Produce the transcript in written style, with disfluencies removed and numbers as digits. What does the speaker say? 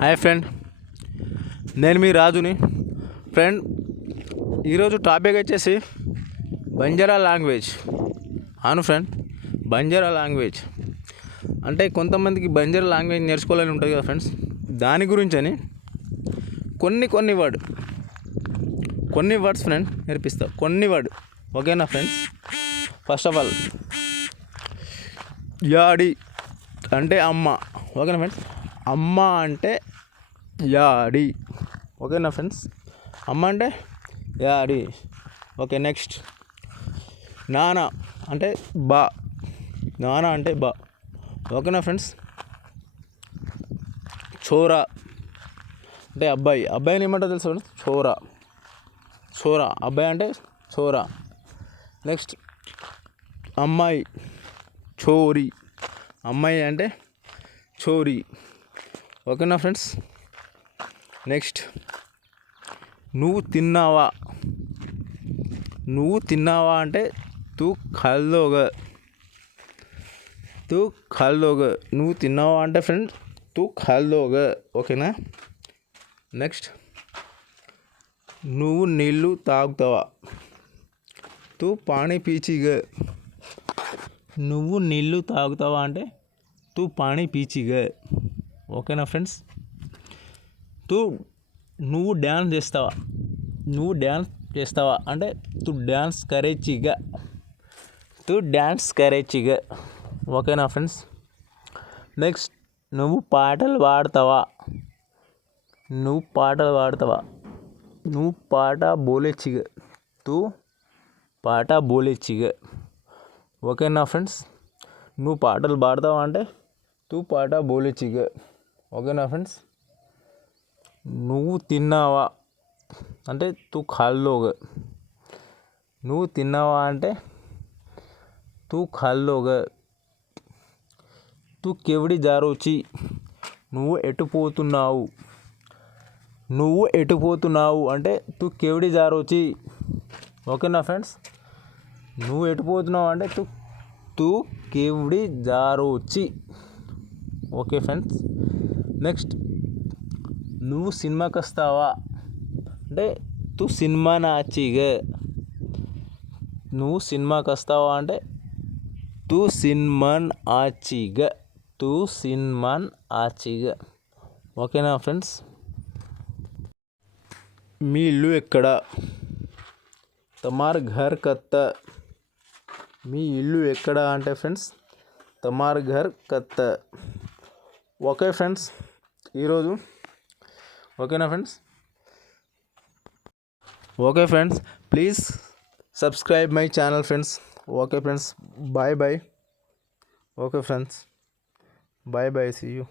Hi friend, నేను మీ రాజుని. Friend, ఈరోజు టాపిక్ వచ్చేసి బంజారా లాంగ్వేజ్. అవును ఫ్రెండ్, బంజారా లాంగ్వేజ్ అంటే కొంతమందికి బంజారా లాంగ్వేజ్ నేర్చుకోవాలని ఉంటుంది కదా ఫ్రెండ్స్. దాని గురించి అని కొన్ని వర్డ్స్ ఫ్రెండ్ నేర్పిస్తా. కొన్ని వర్డ్, ఓకేనా ఫ్రెండ్స్? ఫస్ట్ ఆఫ్ ఆల్, యాడి అంటే అమ్మ, ఓకేనా ఫ్రెండ్స్? అమ్మ అంటే యాడి, ఓకేనా ఫ్రెండ్స్? అమ్మ అంటే యాడి. ఓకే, నెక్స్ట్ నాన్న అంటే బా. నాన్న అంటే బా, ఓకేనా ఫ్రెండ్స్? చోరా అంటే అబ్బాయి. అబ్బాయిని ఏమంటారు తెలుసు ఫ్రెండ్స్? చోరా. అబ్బాయి అంటే చోరా. నెక్స్ట్ అమ్మాయి, చోరీ. అమ్మాయి అంటే చోరీ, ఓకేనా ఫ్రెండ్స్? నెక్స్ట్ నువ్వు తిన్నావా అంటే తూ ఖల్లోగా. నువ్వు తిన్నావా అంటే ఫ్రెండ్ తూ ఖల్లోగా, ఓకేనా? నెక్స్ట్ నువ్వు నీళ్ళు తాగుతావా, తూ పానీ పీచిగా. నువ్వు నీళ్ళు తాగుతావా అంటే తూ పానీ పీచిగా, ఓకేనా ఫ్రెండ్స్? నువ్వు డ్యాన్స్ చేస్తావా అంటే తూ డ్యాన్స్ కరేచిగా, ఓకేనా ఫ్రెండ్స్? నెక్స్ట్ నువ్వు పాటలు పాడతావా. నువ్వు పాట బోలేచిగా. తూ పాట బోలేచిగా, ఓకేనా ఫ్రెండ్స్? నువ్వు పాటలు పాడతావా అంటే తూ పాట బోలేచిగా, ఓకేనా ఫ్రెండ్స్? నువ్వు తిన్నావా అంటే తూ ఖల్లోగా. నువ్వు తిన్నావా అంటే తూ ఖల్లోగా. తూ కెవడి జారోచి. నువ్వు ఎటుపోతున్నావు అంటే తూ కెవడి జారోచి, ఓకేనా ఫ్రెండ్స్? నువ్వు ఎటుపోతున్నావు అంటే తూ కెవడి జారోచి, ఓకే ఫ్రెండ్స్? నెక్స్ట్ నువ్వు సినిమాకి వస్తావా అంటే తూ సినిమా నాచిగా. నువ్వు సినిమాకి వస్తావా అంటే తూ సినిమాన్ ఆచిగా, ఓకేనా ఫ్రెండ్స్? మీ ఇల్లు ఎక్కడ? తమార్ ఘర్ కత్తా. మీ ఇల్లు ఎక్కడ అంటే ఫ్రెండ్స్ తమార్ ఘర్ కత్తా, ఓకే ఫ్రెండ్స్? ఈరోజు ఓకేనా friends? Okay friends, please subscribe my channel friends. Okay friends, bye. Okay friends, bye. See you.